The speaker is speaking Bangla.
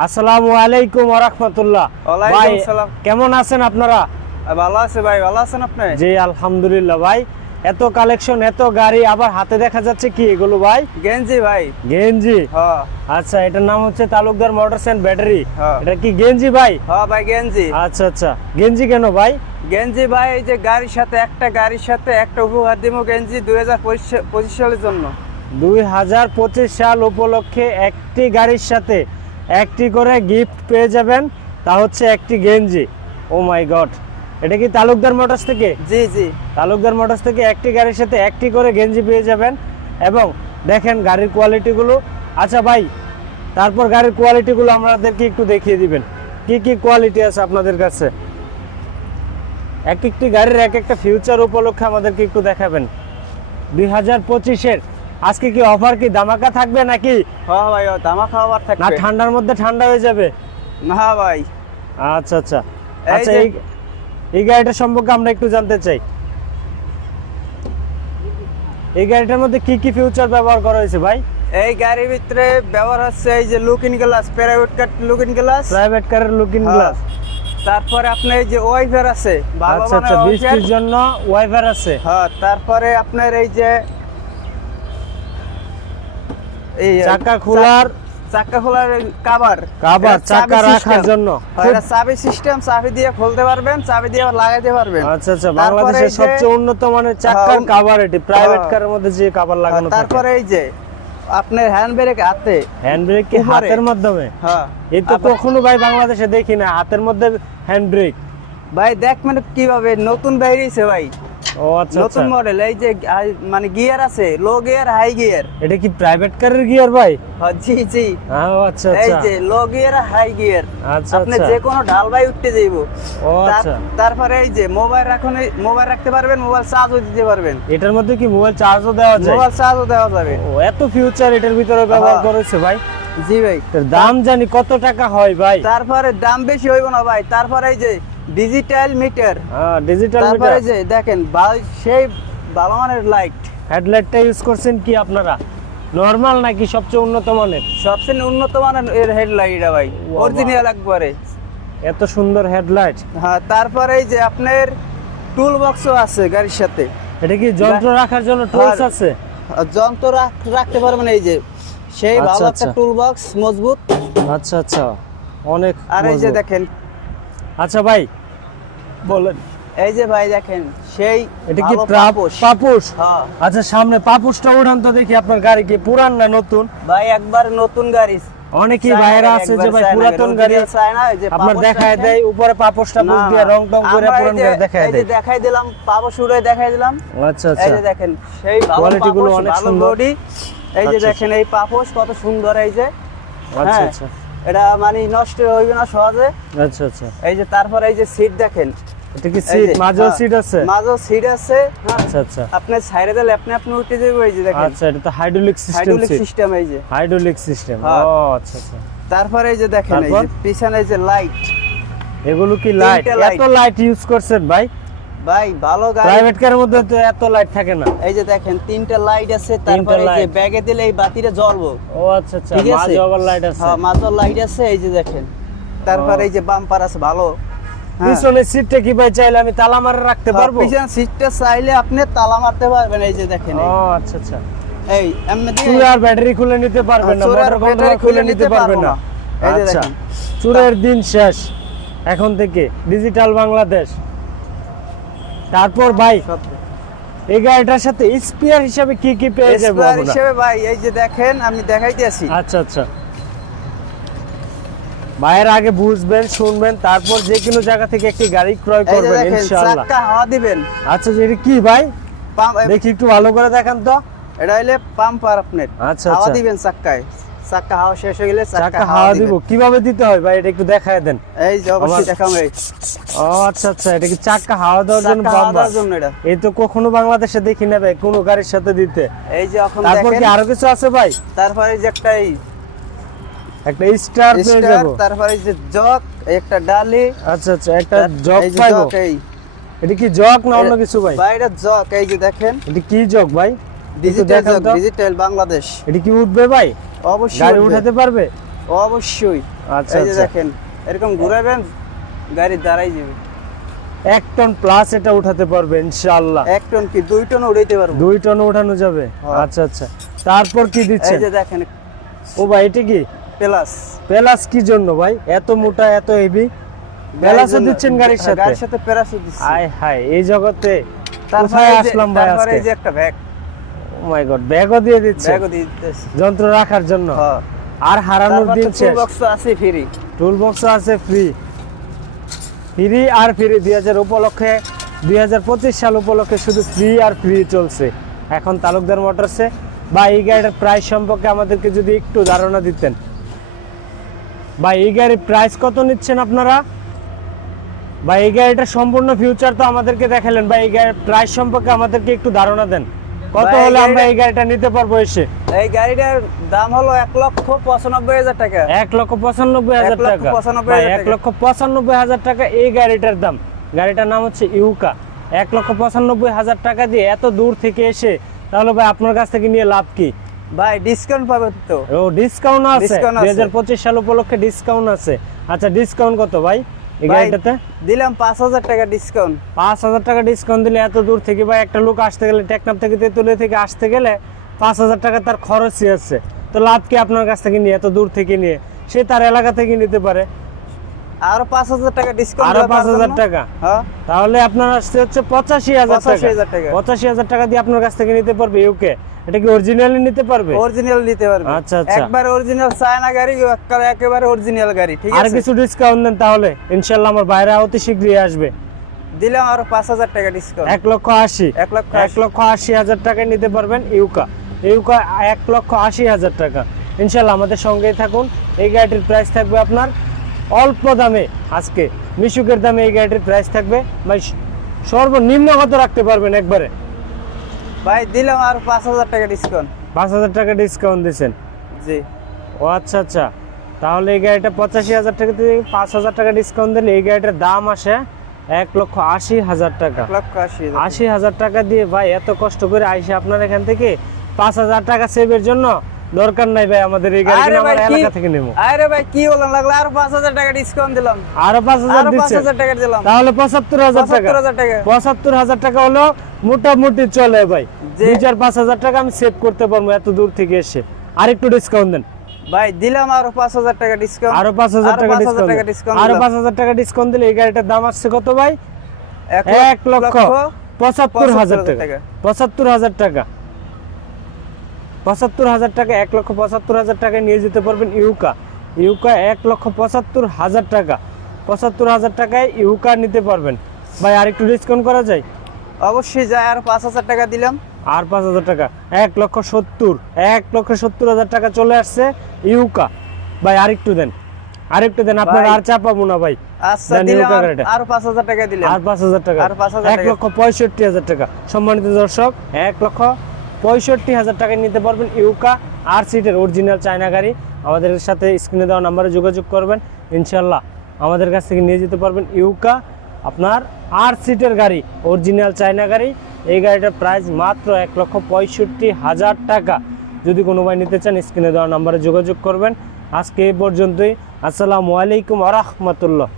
আসসালামু আলাইকুম ওরহমতুল্লাহ ভাই কেমন আছেন আপনারা? ভালো আছে ভাই ভালো আছেন আপনি? জি আলহামদুলিল্লাহ ভাই। এত কালেকশন এত গাড়ি আবার হাতে দেখা যাচ্ছে কি এগুলো ভাই? গেঞ্জি ভাই। গেঞ্জি? হ্যাঁ। আচ্ছা এটার নাম হচ্ছে তালুকদার মোটরস এন্ড ব্যাটারি। হ্যাঁ। এটা কি গেঞ্জি ভাই? হ্যাঁ ভাই গেঞ্জি। আচ্ছা আচ্ছা। গেঞ্জি কেন ভাই? গেঞ্জি ভাই এই যে গাড়ির সাথে একটা গাড়ির সাথে একটা উপহার দিব গেঞ্জি দুই হাজার পঁচিশ সালের জন্য। দুই হাজার পঁচিশ সাল উপলক্ষে একটি গাড়ির সাথে একটি করে গিফট পেয়ে যাবেন তা হচ্ছে একটি গেঞ্জি। ও মাই গড এটা কি তালুকদার মোটরস থেকে? জি জি। তালুকদার মোটরস থেকে একটি গাড়ির সাথে একটি করে গেঞ্জি পেয়ে যাবেন এবং দেখেন গাড়ির কোয়ালিটিগুলো আচ্ছা ভাই তারপর গাড়ির কোয়ালিটিগুলো আমাদেরকে একটু দেখিয়ে দিবেন। কি কি কোয়ালিটি আছে আপনাদের কাছে? এক একটি গাড়ির এক একটা ফিউচার উপলক্ষে আমাদেরকে একটু দেখাবেন। দুই হাজার পঁচিশের আজকে কি অফার কি দামাকা থাকবে নাকি? হ্যাঁ ভাই ও দামা খাওয়ার না ঠান্ডার মধ্যে ঠান্ডা হয়ে যাবে? না ভাই। আচ্ছা আচ্ছা। আচ্ছা এই এই গাড়িটা সম্পর্কে আমরা একটু জানতে চাই। এই গাড়িটার মধ্যে কি কি ফিউচার ব্যবহার করা হয়েছে ভাই? এই গাড়ির ভিতরে ব্যবহার হচ্ছে এই যে looking glass private car looking glass private কারের লুকিং গ্লাস তারপরে আপনার এই যে ওয়াইফার আছে আচ্ছা আচ্ছা বৃষ্টির জন্য ওয়াইফার আছে। হ্যাঁ তারপরে আপনার এই যে এই চাকা খোলার চাকা খোলার কাভার কাভার, চাকা রাখার জন্য। এটা চাবি সিস্টেম চাবি দিয়ে খুলতে পারবেন চাবি দিয়ে লাগাইতে পারবেন। আচ্ছা আচ্ছা তারপরে বাংলাদেশের এই যে- সবচেয়ে উন্নত মানের চাকার হ্যাঁ, কাভার এটি প্রাইভেট হ্যাঁ। কারের মধ্যে যে কাভার লাগানো থাকে। তারপরে এই যে আপনার হ্যান্ড ব্রেক হাতে। হ্যান্ড ব্রেক কি হাতের মাধ্যমে? হ্যাঁ। এই তো কখনো ভাই বাংলাদেশে দেখি না হাতের মধ্যে হ্যান্ড ব্রেক ভাই দেখ মানে কীভাবে নতুন বেরিয়েছে ভাই। ও আচ্ছা আচ্ছা। নতুন মডেল এই যে মানে গিয়ার আছে লো গিয়ার হাই গিয়ার এটা কি প্রাইভেট কারের গিয়ার ভাই? জি জি। ও আচ্ছা এই আচ্ছা। যে লো গিয়ার হাই গিয়ার আচ্ছা আপনি আচ্ছা। যে কোনো ঢাল ভাই উঠতে যাইব। ও আচ্ছা। তারপরে এই যে মোবাইল রাখুন মোবাইল রাখতে পারবেন মোবাইল চার্জও দিতে পারবেন। এটার মধ্যে কি মোবাইল চার্জও দেওয়া যায়? মোবাইল চার্জও দেওয়া যাবে। ও এত ফিউচার এটার ভিতরে ব্যবহার। করেছে ভাই। জি ভাই। দাম জানি কত টাকা হয় ভাই। তারপরে দাম বেশি হইব না ভাই। তারপরে এই যে ডিজিটাল মিটার হ্যাঁ ডিজিটাল মিটার এই যে দেখেন ভাই সেই ভালো মানের লাইট হেডলাইটটা ইউজ করছেন কি আপনারা? নরমাল নাকি সবচেয়ে উন্নত মানের? সবচেয়ে উন্নত মানের এর হেডলাইট এটা ভাই। অরিজিনাল একবারে। এত সুন্দর হেডলাইট হ্যাঁ তারপরে এই যে আপনার টুল বক্সও আছে গাড়ির সাথে। এটা কি যন্ত্র রাখার জন্য টুলস আছে? যন্ত্র রাখ- রাখতে পারবেন এই যে। সেই আচ্ছা, ভালো একটা আচ্ছা। টুল বক্স মজবুত। আচ্ছা আচ্ছা। অনেক আর এই যে দেখেন। আচ্ছা ভাই বলেন। এই যে ভাই দেখেন সেই এটা কি পাপুস। হ্যাঁ। আচ্ছা সামনে পাপুসটা উঠান তো দেখি আপনার গাড়ি কি পুরান না নতুন? ভাই একবার নতুন গাড়ি। চায়না আছে যে ভাই পুরাতন গাড়ি, আপনার দেখায়। দেয় উপরে পাপোস না, দিয়ে রং টং করে পুরান গাড়ি দেখায় এই দেয়। দেখাই দিলাম শুরু দেখাই দিলাম। আচ্ছা এই আচ্ছা। যে দেখেন সেই Quality গুলো অনেক সুন্দর। বডি এই যে আচ্ছা, দেখেন এই পাপোশ কত সুন্দর এই যে। আচ্ছা হ্যাঁ, আচ্ছা। এটা মানে নষ্ট হইবে না সহজে। আচ্ছা আচ্ছা। এই যে তারপরে এই যে সিট দেখেন এটা কি সিট হ্যাঁ, সিট আছে? মাঝেও সিট আছে। হ্যাঁ, আচ্ছা। আচ্ছা আপনি দিলে আপনি আপনি উঠে যাবে এই যে দেখেন। আচ্ছা এটা তো হাইড্রোলিক সিস্টেম হাইড্রোলিক সিস্টেম এই যে। হাইড্রোলিক সিস্টেম ও হ্যাঁ। আচ্ছা আচ্ছা। তারপরে এই যে দেখেন এই যে পিছনে এই যে লাইট এগুলো কি লাইট এত লাইট ইউজ করছেন ভাই? ভাই ভালো গাড়ি। প্রাইভেট কারের মধ্যে তো এত লাইট থাকে না। এই যে দেখেন তিনটা লাইট আছে তারপরে এই যে ব্যাগে দিলে এই বাতিটা জ্বলবো। ও আচ্ছা আচ্ছা। মাঝে আবার লাইট আছে। হ্যাঁ মাঝের লাইট আছে এই যে দেখেন। তারপরে এই যে বাম্পার আছে ভালো। হ্যাঁ। পিছনের সিটটা কি ভাই চাইলে আমি তালা মারে রাখতে পারব? পিছন সিটটা চাইলে আপনি তালা মারতে পারবেন এই যে দেখেন ও আচ্ছা আচ্ছা। এই এমনি দিয়ে চুরার ব্যাটারি খুলে নিতে পারবেন না চুরার মোটর কন্ট্রোল খুলে নিতে পারবেন না। আচ্ছা চুরের দিন শেষ। এখন থেকে ডিজিটাল বাংলাদেশ। তারপর ভাই এই গাড়িটার সাথে স্পিয়ার হিসাবে কি কি পেয়ে যাব আমরা? হিসেবে ভাই এই যে দেখেন আমি দেখাইতে আছি আচ্ছা আচ্ছা। ভাইয়ের আগে বুঝবেন শুনবেন তারপর যে কোনো জায়গা থেকে একটি গাড়ি ক্রয় করবেন ইনশাআল্লাহ। চাক্কা হাওয়া দিবেন। আচ্ছা এটা কি ভাই? দেখি একটু ভালো করে দেখান তো। এটা হইলে পাম্পার আপনার। আচ্ছা, হাওয়া আচ্ছা। দিবেন চাক্কায় চাক্কা হাওয়া শেষ হয়ে গেলে চাকা হাওয়া দিব। কীভাবে দিতে হয় ভাই? এটা একটু দেখায় দেন। এই যে অবশ্যই দেখাম এই। ও আচ্ছা আচ্ছা। এটা কি চাকা হাওয়া দেওয়ার জন্য চাক্কা? দেওয়ার জন্য এটা। এই তো কখনো বাংলাদেশে দেখি না ভাই কোনো গাড়ির সাথে দিতে। এই যে এখন তারপর কি আরও কিছু আছে ভাই? তারপরে এই যে একটা এই একটা স্টার পেয়ে যাব। তারপরে যে জগ একটা ডালি আচ্ছা আচ্ছা একটা তার- জগ এই পাইবো? এটা কি জগ না অন্য কিছু ভাই? বাইরে জগ এই যে দেখেন। এটা কি জগ ভাই? Digital jug digital Bangladesh. এটা কি উঠবে ভাই? অবশ্যই গাড়ি উঠাতে পারবে? অবশ্যই। আচ্ছা এই যে আচ্ছা। দেখেন এরকম ঘুরাবেন গাড়ি দাঁড়াই যাবে। এক টন প্লাস এটা উঠাতে পারবে ইনশাআল্লাহ। এক টন কি দুই টন উড়াইতে পারব? দুই টন উঠানো যাবে। হ্যাঁ। আচ্ছা আচ্ছা। তারপর কি এই যে দেখেন। ও ভাই এটা কি? প্লাস প্লাস কি জন্য ভাই? এত মোটা এত হেভি প্লাসও দিচ্ছেন গাড়ির সাথে গাড়ির সাথে? প্লাস দিচ্ছি। আয় হায় এই জগতে কোথায় আসলাম ভাই আজকে? এই যে একটা ব্যাগ ও মাই গড ব্যাগও দিয়ে দিচ্ছে ব্যাগও দিয়ে দিতেছি। যন্ত্র রাখার জন্য? হ্যাঁ। আর হারানোর দিন শেষ। বক্স আছে ফ্রি টুল বক্স আছে ফ্রি ফ্রি আর ফ্রি দুই হাজার উপলক্ষে দুই হাজার পঁচিশ সাল উপলক্ষে শুধু ফ্রি আর ফ্রি চলছে। এখন তালুকদার মোটরসে। বা এই গাড়িটার প্রাইস সম্পর্কে আমাদেরকে যদি একটু ধারণা দিতেন। বা এই গাড়ির প্রাইস কত নিচ্ছেন আপনারা? বা এই গাড়িটার সম্পূর্ণ ফিউচার তো আমাদেরকে দেখালেন। বা এই গাড়ির প্রাইস সম্পর্কে আমাদেরকে একটু ধারণা দেন। কত হলে আমরা এই গাড়িটা নিতে পারব এসে? এই গাড়িটার দাম হলো এক লক্ষ পঁচানব্বই হাজার টাকা। এক লক্ষ পঁচানব্বই হাজার টাকা। ভাই, এক লক্ষ পঁচানব্বই হাজার টাকা এই গাড়িটার দাম। গাড়িটার নাম হচ্ছে ইউকা। এক লক্ষ পঁচানব্বই হাজার টাকা দিয়ে এত দূর থেকে এসে তাহলে ভাই আপনার কাছ থেকে নিয়ে লাভ কি? ভাই ডিসকাউন্ট পাবেন তো। ও ডিসকাউন্ট আছে। Discount আছে। দুই হাজার পঁচিশ সাল উপলক্ষে ডিসকাউন্ট আছে। আচ্ছা ডিসকাউন্ট কত ভাই? এই গাড়িটাতে? দিলাম পাঁচ হাজার টাকা ডিসকাউন্ট পাঁচ হাজার টাকা ডিসকাউন্ট দিলে এত দূর থেকে ভাই একটা লোক আসতে গেলে টেকনাফ থেকে তেতুলিয়া থেকে আসতে গেলে পাঁচ হাজার টাকা তার খরচই আছে। তো লাভ কি আপনার কাছ থেকে নিয়ে এত দূর থেকে নিয়ে? সে তার এলাকা থেকে নিতে পারে। আরও টাকা ডিসকাউন্ট আরও টাকা? হ্যাঁ। তাহলে আপনার আসছে হচ্ছে টাকা। 85,000 টাকা। পঁচাশি হাজার টাকা দিয়ে আপনার কাছ থেকে নিতে পারবে ইউকে এটা কি অরিজিনালি নিতে পারবে? অরিজিনাল নিতে পারবে। আচ্ছা, আচ্ছা। একবার অরিজিনাল চায়না গাড়ি একবারে একেবারে অরিজিনাল গাড়ি ঠিক আর কিছু ডিসকাউন্ট দেন তাহলে। ইনশাল্লাহ আমার বাইরে অতি শীঘ্রই আসবে। দিলাম আরও পাঁচ হাজার টাকা ডিসকাউন্ট এক লক্ষ আশি। এক লক্ষ এক লক্ষ আশি হাজার টাকায় নিতে পারবেন ইউকা ইউকা এক লক্ষ আশি হাজার টাকা। ইনশাল্লাহ আমাদের সঙ্গেই থাকুন। এই গাড়িটির প্রাইস থাকবে আপনার অল্প দামে আজকে মিশুকের দামে এই গাড়িটির প্রাইস থাকবে। ভাই সর্বনিম্ন কত রাখতে পারবেন একবারে? ভাই দিলাম আর পাঁচ হাজার টাকা ডিসকাউন্ট পাঁচ হাজার টাকা ডিসকাউন্ট দিচ্ছেন জি। ও আচ্ছা আচ্ছা। তাহলে এই গাড়িটা পঁচাশি হাজার টাকা থেকে পাঁচ হাজার টাকা ডিসকাউন্ট দিলে এই গাড়িটার দাম আসে এক লক্ষ আশি হাজার টাকা। লক্ষ আশি আশি হাজার টাকা দিয়ে ভাই এত কষ্ট করে আইসে আপনার এখান থেকে পাঁচ হাজার টাকা সেভের জন্য? দরকার নাই ভাই আমাদের এই গাড়ি আমরা এলাকা থেকে নেব। আরে ভাই কি বলেন লাগল আরও পাঁচ হাজার টাকা ডিসকাউন্ট দিলাম। আরও পাঁচ হাজার আরও পাঁচ টাকা দিলাম। তাহলে পঁচাত্তর হাজার টাকা। পঁচাত্তর হাজার টাকা। হলো মোটামুটি চলে ভাই। যে- দুই চার পাঁচ হাজার টাকা আমি সেভ করতে পারব এত দূর থেকে এসে। আর একটু ডিসকাউন্ট দেন। ভাই দিলাম আরও পাঁচ হাজার টাকা ডিসকাউন্ট আরও পাঁচ হাজার টাকা ডিসকাউন্ট আরও পাঁচ হাজার টাকা ডিসকাউন্ট দিলে এই গাড়িটার দাম আসছে কত ভাই? এক লক্ষ। পঁচাত্তর হাজার টাকা। পঁচাত্তর হাজার টাকা। পঁচাত্তর হাজার টাকা এক লক্ষ পঁচাত্তর হাজার টাকায় নিয়ে যেতে পারবেন ইউকা। ইউকা এক লক্ষ পঁচাত্তর হাজার টাকা। পঁচাত্তর হাজার টাকায় ইউকা নিতে পারবেন। ভাই আর একটু ডিসকাউন্ট করা যায়? অবশ্যই যায় আর পাঁচ হাজার টাকা দিলাম। আর পাঁচ হাজার টাকা। এক লক্ষ সত্তর এক লক্ষ সত্তর হাজার টাকা চলে আসছে ইউকা। ভাই আরেকটু দেন। আরেকটু দেন আপনার। আর চাপাবো না ভাই। আচ্ছা দিলাম আর- গাড়িটা। আর পাঁচ হাজার টাকা দিলাম। আর পাঁচ হাজার টাকা। আর 5,000 এক টাকা। লক্ষ পঁয়ষট্টি হাজার টাকা। সম্মানিত দর্শক এক লক্ষ পঁয়ষট্টি হাজার টাকায় নিতে পারবেন ইউকা আর সিটের অরিজিনাল চায়না গাড়ি। আমাদের সাথে স্ক্রিনে দেওয়া নাম্বারে যোগাযোগ করবেন। ইনশাল্লাহ আমাদের কাছ থেকে নিয়ে যেতে পারবেন ইউকা। আপনার আর সিটের গাড়ি অরিজিনাল চায়না গাড়ি। এই গাড়িটার প্রাইস মাত্র এক লক্ষ পঁয়ষট্টি হাজার টাকা। যদি কোনো ভাই নিতে চান, স্ক্রিনে দেওয়া নাম্বারে যোগাযোগ করবেন। আজকে এই পর্যন্তই। আসসালামু আলাইকুম আ রহমতুল্লাহ।